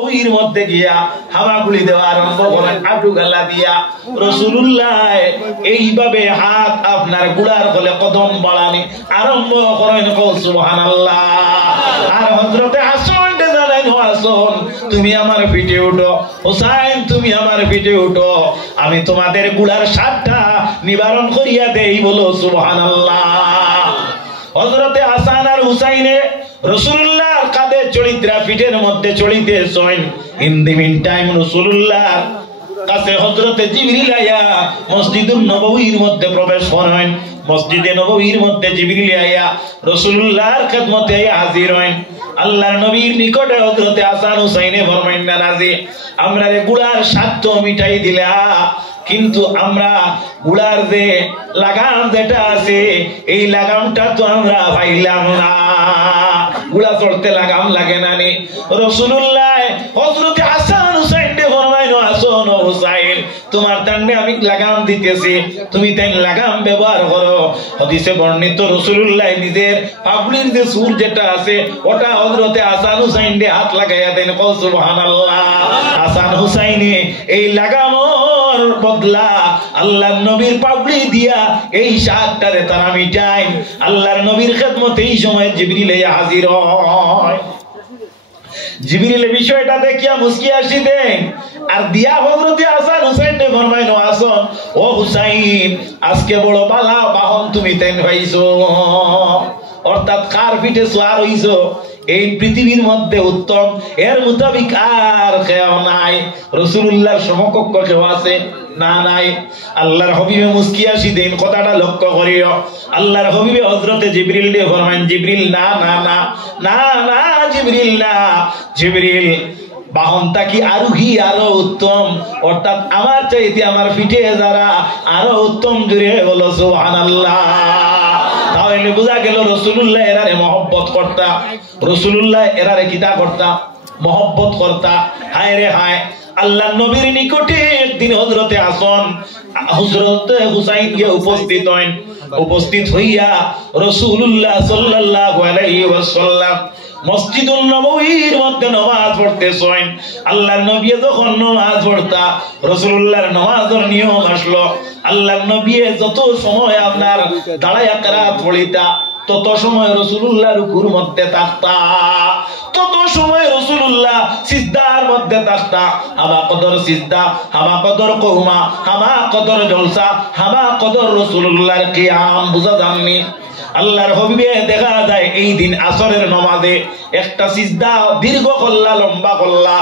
ওইর মধ্যে গিয়া হামাগুড়ি দেওয়া আরম্ভ করেন, আটু গালা দিয়া। রাসূলুল্লাহ এইভাবে হাত আপনার গুড়ার ফলে কদম বাড়ানি আরম্ভ করেন, সুবহানাল্লাহ। আর হযরতে হাসান জানাইন, হাসান তুমি আমার পিঠে উঠো, হুসাইন তুমি আমার পিঠে উঠো, আমি তোমাদের গুড়ার সাতটা নিবারণ করিয়া দেই, বলো সুবহানাল্লাহ। হযরতে হাসান আর হুসাইনে রাসূলুল্লাহর কাঁধে চড়িত্রা পিঠের মধ্যে চড়িতেছেন। ইন দি মিন টাইম রাসূলুল্লাহ কাছে হযরতে জিবরিল আয়া মসজিদুন নববীর মধ্যে প্রবেশ করেন। মসজিদে নববীর মধ্যে জিবরিল আয়া রাসূলুল্লাহর খিদমতে হাজির হন। আল্লাহর নবীর নিকটে হযরতে হাসান হুসাইনে ফরমাইন, নাজি আমরা গুড়ার স্বাদ মিটাই দিলা, কিন্তু আমরা গুড়ার যে লাগাম যেটা আছে এই লাগামটা তো আমরা পাইলাম না। গুড়া চড়তে লাগাম লাগে না নি। রাসূলুল্লাহ হযরতে হাসান হুসাইনকে ফরমাইলো, হাসান ও হুসাইন তোমার টান্ডে আমি লাগাম দিতেছি, তুমি তাই লাগাম ব্যবহার করো। হাদিসে বর্ণিত রাসূলুল্লাহ নিজের পাগড়ির যে সুর যেটা আছে ওটা হযরতে হাসান হুসাইনকে হাত লাগাইয়া দেন, সুবহানাল্লাহ। হাসান হুসাইনে এই লাগামর বদলা আল্লাহর নবীর পাগড়ি দিয়া এই সাতটারে তারা মিটায়। আল্লাহর নবীর খেদমতে এই সময় জিবরিল হাজির হয়। জিবরিল বিষয়টা দেখিয়া মুস্কি হাসি দেন আর দিয়া হযরতে হাসান হুসাইনকে ফরমাইলো, হাসান ও হুসাইন আজকে বড় বালা বাহন তুমি তেন পাইছো, অর্থাৎ কার পিঠে সওয়ার হইছো এই পৃথিবীর মধ্যে উত্তম এর মোতাবিক আর কেউ নাই। রাসূলুল্লাহর সমকক্ষ কেউ আছে না? নাই। আল্লাহর হাবিবে মুস্কি হাসি দেন, কথাটা লক্ষ্য করিও। আল্লাহর হাবিবে হযরতে জিবরিল দিয়ে ফরমাইন, জিবরিল না না না না না জিবরিল না, জিবরিল বাহনটা কি আরোহী আরো উত্তম, অর্থাৎ আমার চাইতে আমার পিঠে যারা আরো উত্তম, জুড়ে বলো সুবহানাল্লাহ। তাহলে বোঝা গেল রাসূলুল্লাহ এরারে মহব্বত করতা, রাসূলুল্লাহ এরারে কিতা করতা, মহব্বত করতা। হায় রে হায়, আল্লাহর নবীর নিকটে একদিন হযরতে হাসান হযরতে হুসাইন গিয়ে উপস্থিত হন। উপস্থিত হইয়া রাসূলুল্লাহ সাল্লাল্লাহু আলাইহি ওয়াসাল্লাম মসজিদুল নববীর মধ্যে নামাজ পড়তেছেন। আল্লাহর নবী যখন নামাজ পড়তা, রাসূলুল্লাহর নামাজের নিয়ম আসলো, আল্লাহর নবী যত সময় আপনার দাঁড়ায়া কিরাত পড়িতা তত সময় রাসূলুল্লাহ রুকুর মধ্যে থাকতা, তত সময় রাসূলুল্লাহ সিজদার মধ্যে থাকতা। হামা কদর সিজদা, হামা কদর কওমা, হামা কদর জলসা, হামা কদর রাসূলুল্লাহর কিয়াম, বুঝা যাননি? আল্লাহর হাবিবে দেখা যায় এই দিন আসরের নামাজে একটা সিজদা দীর্ঘ করলা, লম্বা করলা।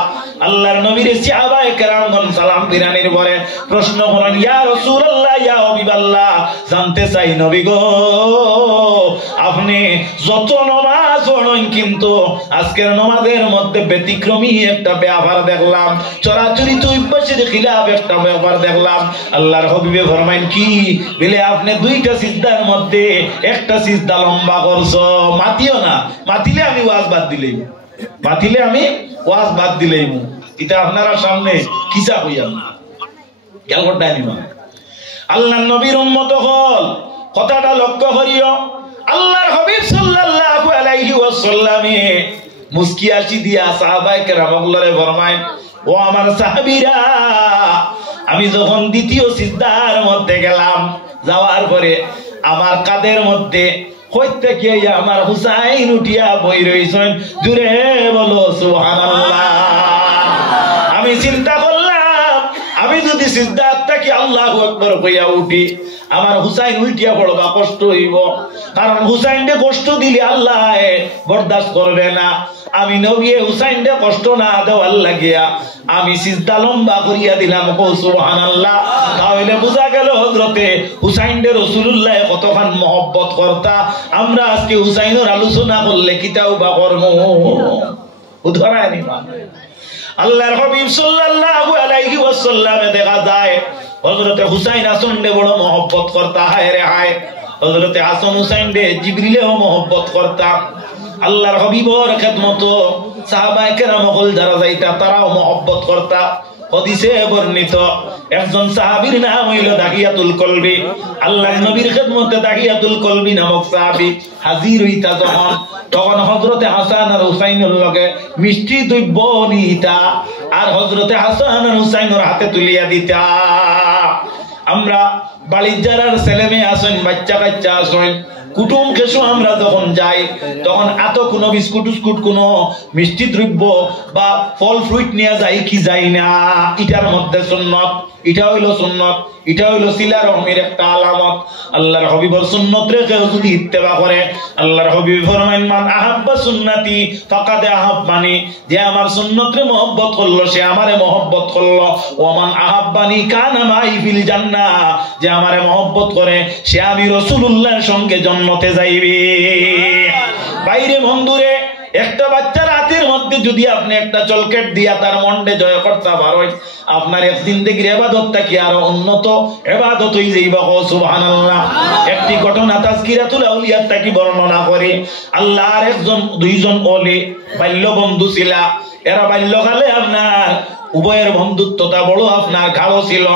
আল্লাহর নবীর সাহাবায়ে কেরামগণ সালাম ফিরানির পরে প্রশ্ন করেন, ইয়া রাসূলুল্লাহ, ইয়া হাবিবাল্লাহ, জানতে চাই নবী গো আপনি যত নামাজ পড়েন কিন্তু আজকের নামাজের মধ্যে ব্যতিক্রমী একটা ব্যাপার দেখলাম, চরাচরিত অভ্যাসের খিলাফ একটা ব্যাপার দেখলাম। আল্লাহর হাবিবে ফরমাইন, কি বলে আপনি দুইটা সিজদার মধ্যে একটা সিজদা লম্বা করছো, মাতিও না, মাতিলে আমি ওয়াজ বাদ দিলেই, মাতিলে আমি ওয়াজ বাদ দিলেই। এটা আপনারা সামনে কিসা হইয়া খেয়াল করতে আনিবা। আল্লাহর নবীর উম্মত হল, কথাটা লক্ষ্য করিও। আল্লাহর হাবিব সাল্লাল্লাহু আলাইহি ওয়াসাল্লামে মুস্কি হাসি দিয়া সাহাবায়ে কেরামগুলোরে ফরমায়, ও আমার সাহাবীরা, আমি যখন দ্বিতীয় সিজদার মধ্যে গেলাম, যাওয়ার পরে আমার কাঁধের মধ্যে হইতে কি আমার হুসাইন উঠিয়া বই রইছেন, জুড়ে বলো সুবহানাল্লাহ। আমি চিন্তা করলাম, আমি যদি সিজদাত থাকি আল্লাহু আকবার কইয়া উঠি, আমার হুসাইন উল্টিয়া পড়বা কষ্ট হইব, কারণ হুসাইনকে কষ্ট দিলে আল্লাহ বরদাস্ত করবে না। আমি নবী হুসাইনকে কষ্ট না দেওয়ার লাগিয়া আমি সিজদা লম্বা করিয়া দিলাম, সুবহানাল্লাহ। তাহলে বোঝা গেল হযরতে হুসাইনকে রাসূলুল্লাহ কতখান মহব্বত করতা। আমরা আজকে হুসাইনের আলোচনা করলে কিতাও বা কর্ম উদাহরণ নিবা। আল্লাহর হাবিব সাল্লাল্লাহু আলাইহি ওয়াসাল্লামে দেখা যায় হযরতে হুসাইন হাসানকে বড় মহব্বত করতা। হায় রে হায়, হযরতে হাসান হুসাইনকে জিবরিলেও মহব্বত করতা। আল্লাহর হাবিবর খেদমত সাহাবায়ে কেরাম যারা যাইতা তারাও মহব্বত করতা। হাদিসে বর্ণিত একজন সাহাবীর নাম হইল দাহিয়াতুল কলবি। আল্লাহর নবীর খিদমতে দাহিয়াতুল কলবি নামক সাহাবী হাজির হইতা তখন হযরতে হাসান আর হুসাইনের লগে মিষ্টি দ্রব্য নিতা আর হযরতে হাসান আর হুসাইনের হাতে তুলিয়া দিতা। আমরা বাড়ির যারা ছেলে মেয়ে আসেন, বাচ্চা কাচ্চা আসেন, কুটুম কেশু আমরা যখন যাই তখন এত কোনো বিস্কুট উস্কুট কোনো মিষ্টি দ্রব্য বা ফল ফ্রুট নিয়ে যাই কি যাই না। এটার মধ্যে সুন্নত, এটা হইল সুন্নত, এটা হইল সিলা রহমের একটা আলামত। আল্লাহর হাবিবের সুন্নত রেখে যদি ইত্তেবা করে, আল্লাহর হাবিব ফরমায়েন মান আহাব্বা সুন্নতি ফাকাদ আহাব্বানি, যে আমার সুন্নতরে মহব্বত করলো সে আমারে মহব্বত করলো। ওয়া মান আহাব্বানি কানা মাই ফিল জান্নাহ, যে আমারে মহব্বত করে সে আমি রাসূলুল্লাহর সঙ্গে জান্নাতে যাইবে। বাইরে বন্ধুরে, একটা বাচ্চার হাতের মধ্যে যদি আপনি একটা চলকেট দিয়া তার মনকে জয় করতে পারেন, আপনার এক জিন্দেগির ইবাদতটা কি আরো উন্নত ইবাদত হয়ে যাইবা। সুবহানাল্লাহ। একটি ঘটনা তাজকিরাতুল আউলিয়াত কি বর্ণনা করে, আল্লাহর দুইজন ওলি বাল্য বন্ধু ছিল। এরা বাল্যকালে আপনার উভয়ের বন্ধুত্বটা বড় আপনার গাঢ় ছিল।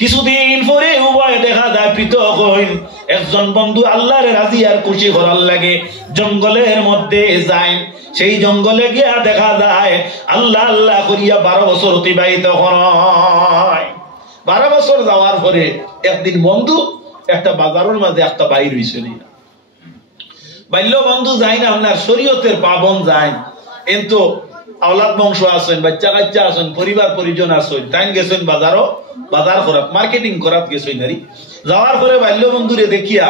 কিছুদিন পরে উভয় দেখা যায় পৃথক হইল। একজন বন্ধু আল্লাহর রাজি আর খুশি করার লাগে জঙ্গলের মধ্যে যায়। সেই জঙ্গলে গিয়া দেখা যায় আল্লাহ আল্লাহ করিয়া 12 বছর অতিবাহিত হয়। 12 বছর যাওয়ার পরে একদিন বন্ধু একটা বাজারের মাঝে একটা বাইর হইছিল। বাল্য বন্ধু যায় না, আপনার শরীয়তের পাবন যায়, কিন্তু আওলাদ বংশ আছেন, বাচ্চা কাচ্চা আছেন, পরিবার পরিজন আছেন, তাই গেছেন বাজারও, বাজার করাত মার্কেটিং করাত গেছেন। নারী যাওয়ার পরে বাল্য বন্ধুরে দেখিয়া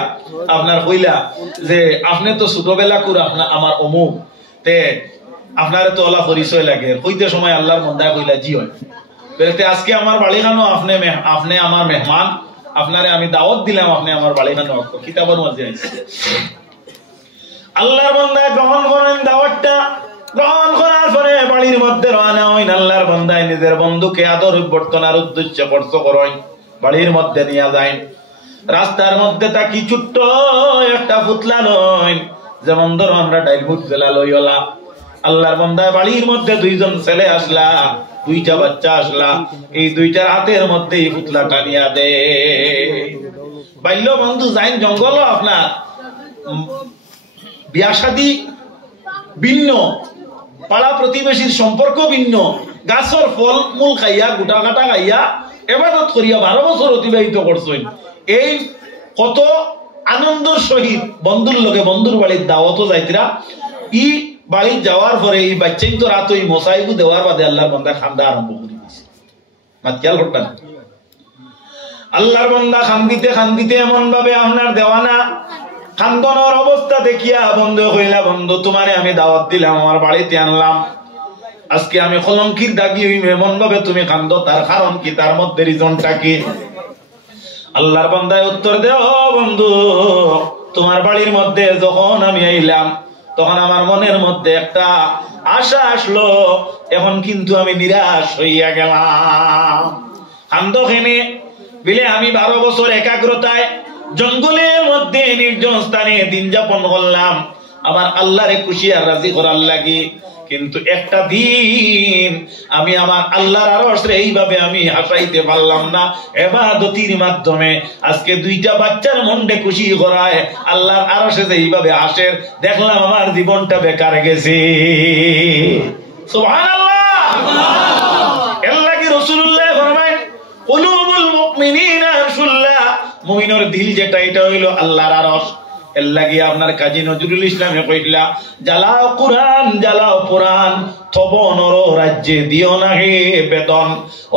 আপনার কইলা যে আপনি তো ছোটবেলা করে আপনার আমার অমুক, তে আপনার তো ওলা পরিচয় লাগে। কইতে সময় আল্লাহর মন্দায় কইলা জি হয়, আজকে আমার বাড়িখানো আপনি আমার মেহমান, আপনারে আমি দাওয়াত দিলাম, আপনি আমার বাড়িখানো কিতাবের মাঝে আইছে। আল্লাহর বান্দায় গ্রহণ করেন দাওয়াতটা। গ্রহণ করার পরে বাড়ির মধ্যে রওনা হইন। আল্লাহর বান্দায় নিজের বন্ধুকে আদর অভ্যর্থনার উদ্দেশ্য খরচ করেন, বাড়ির মধ্যে নিয়ে যায়। রাস্তার মধ্যে তাকি ছোট্ট একটা পুতলা লইন, যেমন ধরো আমরা ডাইলবুট জেলা লইলা। আল্লাহর বান্দায় বাড়ির মধ্যে দুইজন ছেলে আসলা, দুইটা বাচ্চা আসলা, এই দুইটার হাতের মধ্যে এই পুতলাটা নিয়ে দে। বাল্য বন্ধু যাইন জঙ্গল, আপনার বিয়া শাদী ভিন্ন, পাড়া প্রতিবেশীর সম্পর্ক ভিন্ন, গাছের ফল মূল খাইয়া গোটা কাটা খাইয়া ইবাদত করিয়া 12 বছর অতিবাহিত করছেন। এই কত আনন্দের সহিত বন্ধুর লগে বন্ধুর বাড়ির দাওয়াতও যাইতিরা। ই বাড়ি যাওয়ার পরে এই বাচ্চাই তো রাত ওই মশাইবু দেওয়ার বাদে আল্লাহর বান্দা খান্দা আরম্ভ করে দিয়েছে। মাতিয়াল ঘটনা। আল্লাহর বান্দা খান্দিতে খান্দিতে এমন ভাবে আপনার দেওয়ানা খান্দনের অবস্থা দেখিয়া বন্ধু কইলা, বন্ধু তোমারে আমি দাওয়াত দিলাম, আমার বাড়িতে আনলাম, আজকে আমি কলঙ্কির দাগি হইম এমন ভাবে তুমি কান্দো, তার কারণ কি, তার মধ্যে রিজনটা কি? আল্লাহর বান্দায় উত্তর দেও, বন্ধু তোমার বাড়ির মধ্যে যখন আমি আইলাম তখন আমার মনের মধ্যে একটা আশা আসলো, এখন কিন্তু আমি নিরাশ হইয়া গেলাম। কান্দো খেনে বিলে আমি 12 বছর একাগ্রতায় জঙ্গলের মধ্যে নির্জন স্থানে দিন যাপন করলাম আমার আল্লাহরে খুশি আর রাজি করার লাগি, কিন্তু একটা দিন আমি আমার আল্লাহর আরশে এইভাবে আমি হাসাইতে পারলাম না ইবাদতির মাধ্যমে। আজকে দুইটা বাচ্চার মনকে খুশি করায় আল্লাহর আরশে যে এইভাবে হাসে, দেখলাম আমার জীবনটা বেকার গেছে। সুবহানাল্লাহ। এর লাগি রাসূলুল্লাহ ফরমায় কুলুবুল মুমিনিনা আরশুল্লাহ, মুমিনের দিল যেটা এটা হইল আল্লাহর আরশ। এর লাগি আপনার কাজী নজরুল ইসলামে কইলা, জ্বালাও কুরআন জ্বালাও পুরাণ, তব নর রাজ্যে দিও না হে বেতন।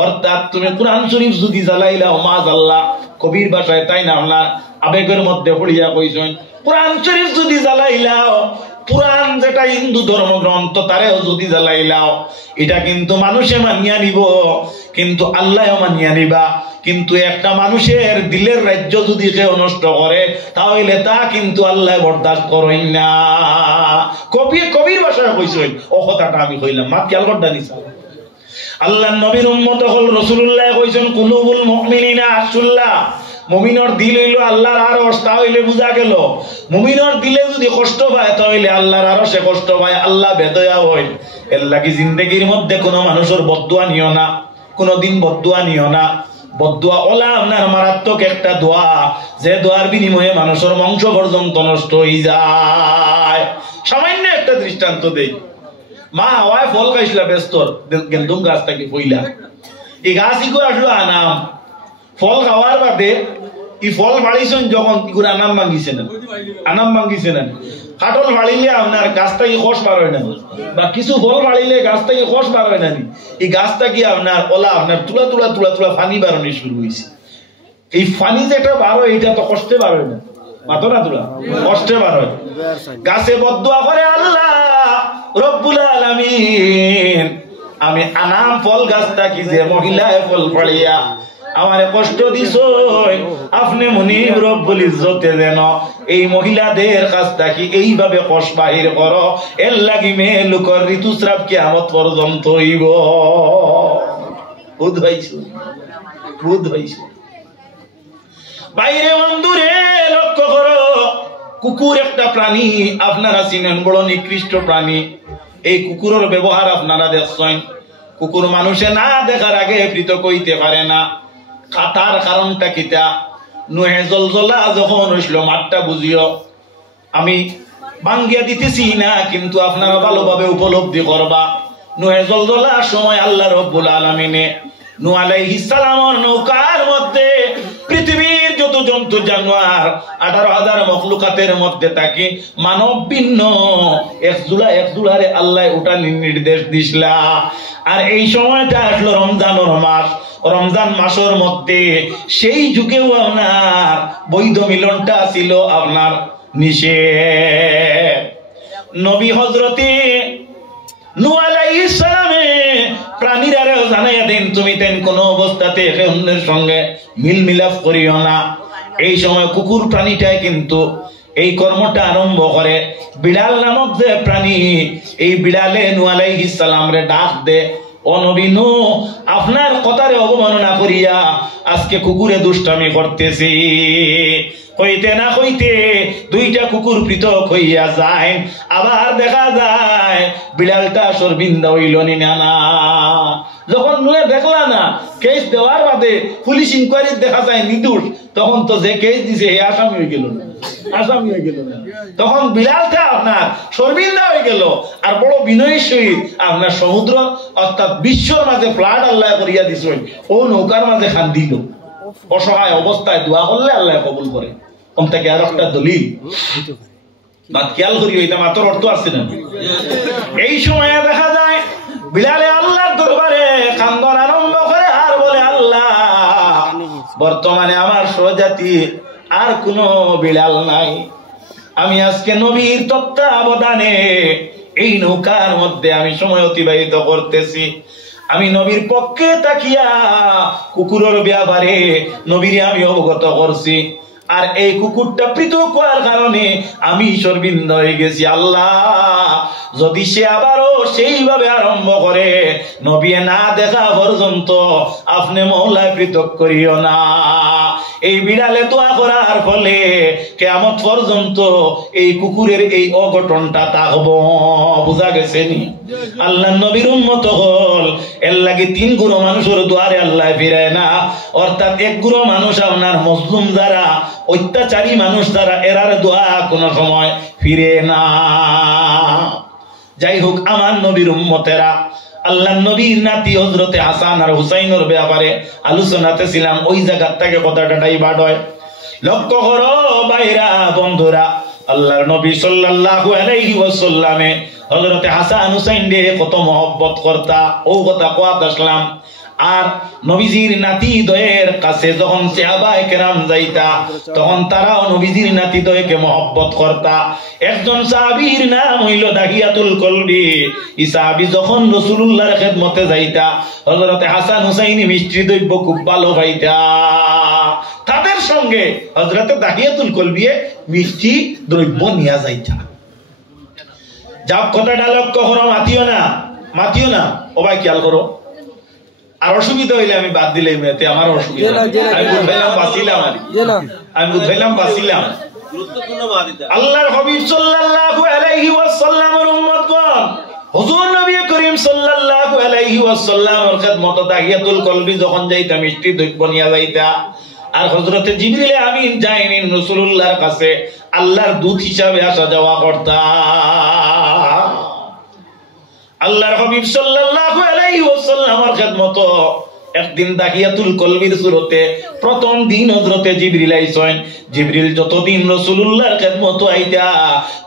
অর্থাৎ তুমি কুরআন শরীফ যদি জ্বালাইলাও মাযাল্লাহ, কবির ভাষায় তাই না আপনার আবেগের মধ্যে পড়িয়া কইছেন, কুরআন শরীফ যদি জ্বালাইলাও, পুরাণ যেটা হিন্দু ধর্মগ্রন্থ তারেও যদি জ্বালাইলাও, এটা কিন্তু মানুষে মানিয়া নিব, কিন্তু আল্লাহও মানিয়া নিবা। কিন্তু একটা মানুষের দিলের রাজ্য যদি কেউ নষ্ট করে তাহলে তা কিন্তু আল্লাহ বরদাস্ত করেন না। কবির ভাষায় কইছেন, ও কথাটা আমি কইলাম, মা খেয়াল করতে নিছা। আল্লাহর নবীর উম্মত হল রাসূলুল্লাহ কইছেন কুলুবুল মুমিনিনা আরশুল্লাহ, মুমিনের দিল হইল আল্লাহর আরশ। তাহলে বুঝা গেল মুমিনের দিলে যদি কষ্ট পায় তাহলে আল্লাহর আরশে কষ্ট পায়, আল্লাহ বেদয়া হয়। এর লাগি জিন্দেগির মধ্যে কোনো মানুষের বদদুয়া নিও না। কোনদিন বদদুয়া নিও না। বদদুয়া ওলা আপনার মারাত্মক একটা দোয়া, যে দোয়ার বিনিময়ে মানুষের বংশ পর্যন্ত নষ্ট হয়ে যায়। সামান্য একটা দৃষ্টান্ত দেই। মা হাওয়ায় ফল খাইছিলা ব্যস্ত গেন্দুম গাছ থেকে পইলা, এই গাছ ইগো আসলো আনাম, ফল খাওয়ার বাদে ই ফল ফাড়িছেন যখন ইগুর আনাম ভাঙ্গিছে না, আনাম ভাঙ্গিছে না। কাটল ফাড়িলে আপনার গাছটা কি খস বার হয় না, বা কিছু ফল ফাড়িলে গাছটা কি খস বার হয় না, এই গাছটা কি আপনার ওলা আপনার তুলা তুলা তুলা তুলা ফানি বাড়ানো শুরু হয়েছে। এই ফানি যেটা বার হয় এটা তো কষ্টে বার হয় না, মাতো না তুলা কষ্টে বার হয়। গাছে বদদুয়া করে, আল্লাহ রব্বুল আলামিন আমি আনাম ফল গাছটা কি যে মহিলায় ফল ফাড়িয়া আমারে কষ্ট দিছ, আপনি মুনিব রব্বুল ইজ্জতে যেন এই মহিলাদের কাছটা কি এইভাবে কষ বাহির করো, এর লাগি মেয়ে লোকর ঋতুস্রাব কিয়ামত পর্যন্ত হইব। বুধ হইছো, বুধ হইছো। বাইরে বন্ধুরে লক্ষ্য করো, কুকুর একটা প্রাণী আপনারা চিনেন, বড় নিকৃষ্ট প্রাণী। এই কুকুরের ব্যবহার আপনারা দেখছেন। কুকুর মানুষে না দেখার আগে পৃথক হইতে পারে না। তার কারণটা কিটা? নুহে জলজলা যখন হইছিল, মাঠটা বুঝিও, আমি ভাঙ্গিয়া দিতেছি না, কিন্তু আপনারা ভালোভাবে উপলব্ধি করবা। নুহে জলজলার সময় আল্লাহ রব্বুল আলামিনে নূহ আলাইহিস সালামের নৌকার মধ্যে পৃথিবীর যত জন্তু জানোয়ার 18,000 মখলুকাতের মধ্যে থাকি মানব ভিন্ন এক জুলারে আল্লাহ ওটা নির্দেশ দিছিলা। আর এই সময়টা আসলো রমজানের মাস। রমজান মাসের মধ্যে সেই যুগেও আপনার বৈধ মিলনটা ছিল আপনার নিষেধ। নবী হযরতে নূহ আলাইহিস সালামে প্রাণীরারে জানাইয়া দেন, তুমি তেন কোন অবস্থাতে অন্যের সঙ্গে মিল মিলাপ করিও না। এই সময় কুকুর প্রাণীটাই কিন্তু এই কর্মটা আরম্ভ করে। বিড়াল নামক যে প্রাণী, এই বিড়ালে নূহ আলাইহিস সালামরে ডাক দে, ও নবী নূহ, আপনার কথারে অবমাননা করিয়া আজকে কুকুরে দুষ্টামি করতেছি। কইতে না কইতে দুইটা কুকুর পৃথক হইয়া যায়। আবার দেখা যায় বিড়ালটা শর্মিন্দা হইল না। যখন নুয়ে দেখলা না, কেস দেওয়ার বাদে পুলিশ ইনকোয়ারি দেখা যায় নির্দোষ, তখন তো যে কেস দিছে এই আসামি হয়ে গেল না, আসামি হয়ে গেল না। তখন বিড়ালটা আপনার শর্মিন্দা হয়ে গেল। আর বড় বিনয়ের সহিত আপনার সমুদ্র অর্থাৎ বিশ্বর মাঝে ফ্লাড আল্লাহ করিয়া দিছ, ও নৌকার মাঝে খান দিল। অসহায় অবস্থায় দোয়া করলে আল্লাহ কবুল করে। কম থেকে আর একটা দলিল খেয়াল করি, এটা মাত্র অর্থ আসছে না। এই সময়ে দেখা যায় বিলালে আল্লাহর দরবারে কান্দন আরম্ভ করে আর বলে, আল্লাহ বর্তমানে আমার স্বজাতি আর কোনো বিড়াল নাই। আমি আজকে নবীর তত্ত্বাবধানে এই নৌকার মধ্যে আমি সময় অতিবাহিত করতেছি। আমি নবীর পক্ষে তাকিয়া কুকুরের ব্যাপারে নবীরে আমি অবগত করছি। আর এই কুকুরটা পৃথক হওয়ার কারণে আমি শর্মিন্দ হয়ে গেছি। আল্লাহ যদি সে আবারও সেইভাবে আরম্ভ করে, নবী না দেখা পর্যন্ত আপনি মওলায় পৃথক করিও না। এই বিড়ালে দোয়া করার ফলে কিয়ামত পর্যন্ত এই কুকুরের এই অঘটনটা থাকবো। বুঝা গেছে নি? আল্লাহ নবীর উম্মত হল, এর লাগি 3 গুণ মানুষের দুয়ারে আল্লাহ ফিরায় না। অর্থাৎ 1 গুণ মানুষ আপনার মজলুম যারা, অত্যাচারী মানুষ যারা, এরার দোয়া কোনো সময় ফিরে না। যাই হোক, আমার নবীর উম্মতেরা, আল্লাহ নবীর নাতি হযরতে হাসান আর হুসাইনের ব্যাপারে আলোচনাতে ছিলাম। ওই জায়গার থেকে কথাটাই বাদ হয়। লক্ষ্য করো ভাইরা বন্ধুরা, আল্লাহর নবী সাল্লাল্লাহু আলাইহি ওয়াসাল্লামে হযরতে হাসান হুসাইন রে কত মহব্বত করতা, ও কথা কোয়াত আসলাম। আর নবীজির নাতি দয়ের কাছে যখন সাহাবায়ে কেরাম যাইতা, তখন তারাও নবীজির নাতি দয়কে মহব্বত করতা। একজন সাহাবীর নাম হইল দাহিয়াতুল কলবি। এই সাহাবী যখন রাসূলুল্লাহর খেদমতে যাইতা, হযরতে হাসান হুসাইনি মিষ্টি দ্রব্য খুব ভালো খাইতা। তাদের সঙ্গে হযরতে দাহিয়াতুল কলবি মিষ্টি দ্রব্য নিয়া যাইতা। যাব কথাটা লক্ষ্য করো, মাতিও না, মাতিও না। ও ভাই খেয়াল করো, আর অসুবিধা হইলে আমি বাদ দিলে মেয়েতে আমার অসুবিধা, আমি বুঝলাম বাঁচিলাম, আমি বুঝলাম বাঁচিলাম। আল্লাহর হাবিব সাল্লাল্লাহু আলাইহি ওয়াসাল্লামের উম্মতগণ, হুজুর নবী করিম সাল্লাল্লাহু আলাইহি ওয়াসাল্লামের খিদমত তাহিয়াতুল কলবি যখন যাইতা মিষ্টি দ্রব্য নিয়া যাইতা আর হযরতে জিবরিল আমিন যাইলেন রাসূলুল্লাহর কাছে আল্লাহর দূত হিসাবে আসা যাওয়া করতা আল্লাহর হাবিব সাল্লাল্লাহু আলাইহি ওয়াসাল্লামের খিদমত একদিন তাহিয়াতুল কলবির সুরতে প্রথম দিন হযরতে জিবরিল আইছেন জিবরিল যতদিন রাসূলুল্লাহর খিদমত আইতা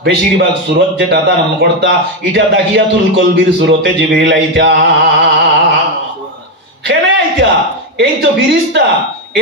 বেশিরভাগ সুরত যেটা ধারণ করতা এটা তাহিয়াতুল কলবির সুরতে জিবরিল আইতা কেনে আইতা এই তো ফেরেশতা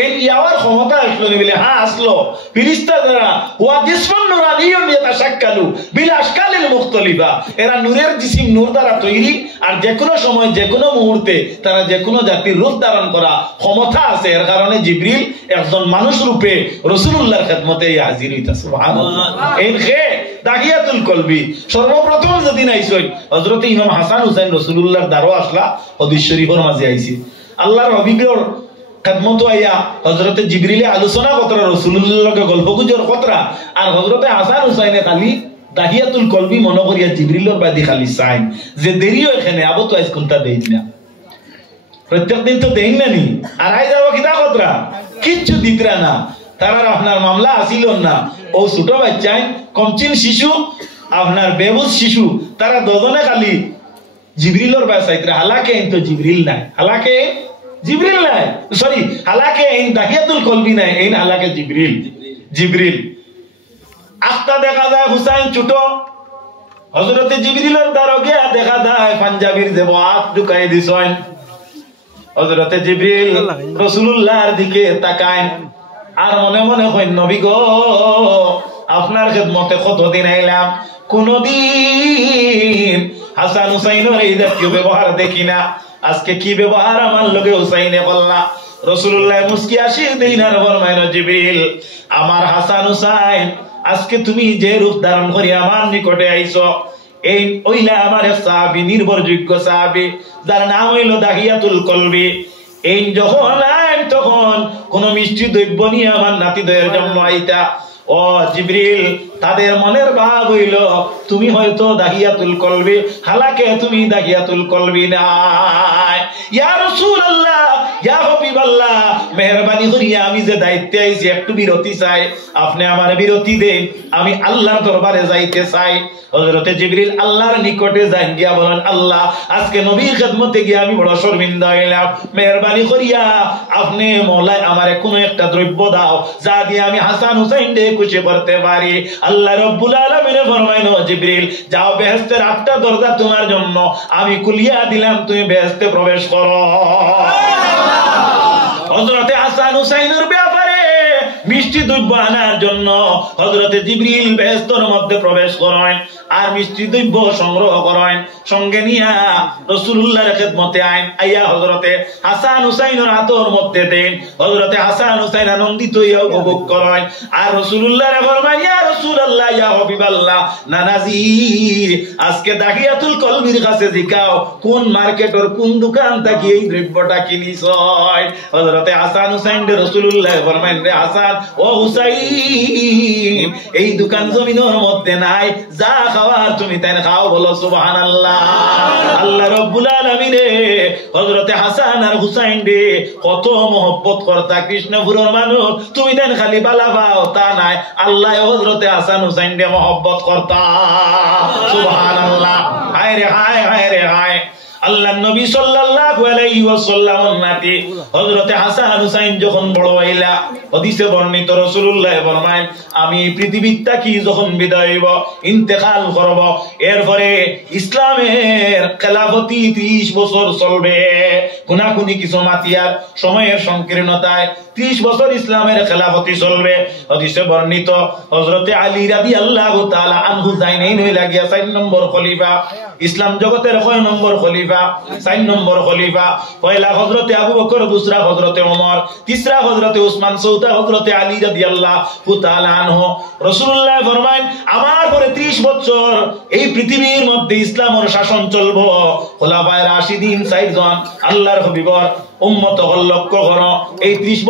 এই ইয়াওয়ার ক্ষমতা আসলো বলে হ্যাঁ আসলো ফেরেশতা যারা ওয়া জিসমান নুরানিয়ুন ইয়াতাশাক্কালু বিল আশকালিল মুখতালিফা এরা নূরের জিসিম নূর দ্বারা তৈরি আর যে কোনো সময় যে কোনো মুহূর্তে তারা যে কোনো জাতির রূপ ধারণ করা ক্ষমতা আছে এর কারণে জিবরিল একজন মানুষ রূপে রাসূলুল্লাহর খিদমতে হাজির হইতা সুবহানাল্লাহ এই খে তাহিয়াতুল কলবি সর্বপ্রথম যেদিন আইছেন হযরত ইমাম হাসান হুসাইন রাসূলুল্লাহর দ্বারও আসলা হাদিস শরীফের মাঝে আইছে আল্লাহর হাবিবের খিদমত আইয়া হযরতে জিবরিলে আলোচনা কতরা রাসূলুল্লাহকে গল্প গুজর কতরা আর হযরতে হাসান হুসাইনে খালি তাহিয়াতুল কলবি মনে করিয়া জিবরিলের বাদি খালি চাইন যে দেরিও এখানে আবো তো আজ কোনটা দেই না প্রত্যেকদিন তো দেই না নি আর আই যাবো কিতা কতরা কিচ্ছু দিতরা না তারা আপনার মামলা আসিল না ও ছোট বাচ্চাই কমচিন শিশু আপনার বেবুজ শিশু তারা দুজনে খালি জিবরিলের বাসাইতরা হালাকে তো জিবরিল নাই হালাকে জিবরিল নাই সরি হালাকে এই তাহিয়াতুল কলবি নাই এই হালাকে জিবরিল আস্তা দেখা যায় হুসাইন ছোট হযরতে জিবরিলের দ্বারা গিয়া দেখা যায় পাঞ্জাবির যে হাত ঢুকাই দিছেন হযরতে জিবরিল রাসূলুল্লাহর দিকে তাকায় আর মনে মনে কই নবী গো আপনার খিদমতে কতদিন আইলাম কোনদিন হাসান হুসাইনের এই জাতীয় ব্যবহার দেখি না আজকে কি ব্যবহার আমার লগে হুসাইনে বললা রাসূলুল্লাহ মুস্কি আসি দিনার ফরমাইল জিবরিল আমার হাসান হুসাইন আজকে তুমি যে রূপ ধারণ করি আমার নিকটে আইছো এই ওইলা আমার সাহাবী নির্ভরযোগ্য সাহাবী যার নাম হইল তাহিয়াতুল কলবি এই যখন আইন তখন কোন মিষ্টি দ্রব্য নিয়ে আমার নাতিদের জন্য আইতা ও জিবরিল তাদের মনের ভাব হইল তুমি হয়তো তাহিয়াতুল কলবি হালাকে তুমি তাহিয়াতুল কলবি নাই ইয়া রাসূলুল্লাহ ইয়া হাবিবাল্লাহ মেহেরবানি করিয়া আমি যে দায়িত্বে আইছি একটু বিরতি চাই আপনি আমার বিরতি দেন আমি আল্লাহর দরবারে যাইতে চাই হযরতে জিবরিল আল্লাহর নিকটে যান গিয়া বলেন আল্লাহ আজকে নবীর খিদমতে গিয়া আমি বড় শর্মিন্দা হইলাম মেহেরবানি করিয়া আপনি মওলা আমারে কোনো একটা দ্রব্য দাও যা দিয়ে আমি হাসান হুসাইন দে খুশি করতে পারি আল্লাহ রাব্বুল আলামিন ফরমাইলো জিবরিল যাও বেহেশতের 8টা দরজা তোমার জন্য আমি খুলিয়া দিলাম তুমি বেহেশতে প্রবেশ করো হযরতে হাসান হুসাইনের ব্যাপারে মিষ্টি দ্রব্য আনার জন্য হযরতে জিবরিল বেহেশতের মধ্যে প্রবেশ করেন আর মিষ্টি দ্রব্য সংগ্রহ করেন সঙ্গে নিয়া রাসূলুল্লাহর খিদমতে আইন আইয়া হযরতে হাসান হুসাইনের হাতের মধ্যে দেন হযরতে হাসান হুসাইন আনন্দিত হইয়া উপভোগ করেন আর রাসূলুল্লাহর ফরমান ইয়া রাসূলুল্লাহ ইয়া হাবিবাল্লাহ নানাজি আজকে তাহিয়াতুল কলবির কাছে জিকাও কোন মার্কেটের কোন দোকান থেকে এই দ্রব্যটা কিনিস হযরতে হাসান হুসাইন রাসূলুল্লাহ ফরমান রে হাসান ও হুসাইন এই দোকান জমিনের মধ্যে নাই যা খাওয়ার তুমি তাই খাও বলো সুবহানাল্লাহ আল্লাহ রাব্বুল আলামিন হযরতে হাসান আর হুসাইন রে কত মহব্বত করতা কৃষ্ণপুরের মানুষ তুমি দেন খালি বালা পাও তা নাই আল্লাহ হযরতে হাসান হুসাইন রে মহব্বত করতা সুবহানাল্লাহ হায় রে হায় হায় রে হায় আল্লাহর নবী সাল্লাল্লাহু আলাইহি ওয়াসাল্লামের নাতি হযরতে হাসান হুসাইন যখন বড় হইলা হাদিসে বর্ণিত রাসূলুল্লাহ ফরমায় আমি পৃথিবীতে কি যখন বিদায় হইব ইন্তেকাল করব এরপরে ইসলামের খেলাফতি 30 বছর চলবে গুনাহগুনি কিছু মাতিয়ার সময়ের সংকীর্ণতায় 30 বছর ইসলামের খেলাফতি চলবে হাদিসে বর্ণিত হযরতে আলী রাদিয়াল্লাহু তাআলা আনহু জাইনাইন হইলা গিয়া 4 নম্বর খলিফা ইসলাম জগতের 6 নম্বর খলিফা 4 নম্বর খলিফা পয়লা হযরতে আবু বকর দুসরা হযরতে ওমর তিসরা হযরতে উসমান চৌথা হযরতে আলী রাদিয়াল্লাহু তাআলা আনহু রাসূলুল্লাহ ফরমায় আমার পরে 30 বছর এই পৃথিবীর মধ্যে ইসলামের শাসন চলবে খোলাফায়ে রাশিদিন 4 জন আল্লাহর হাবিবর উম্মত লক্ষ্য করো এই 30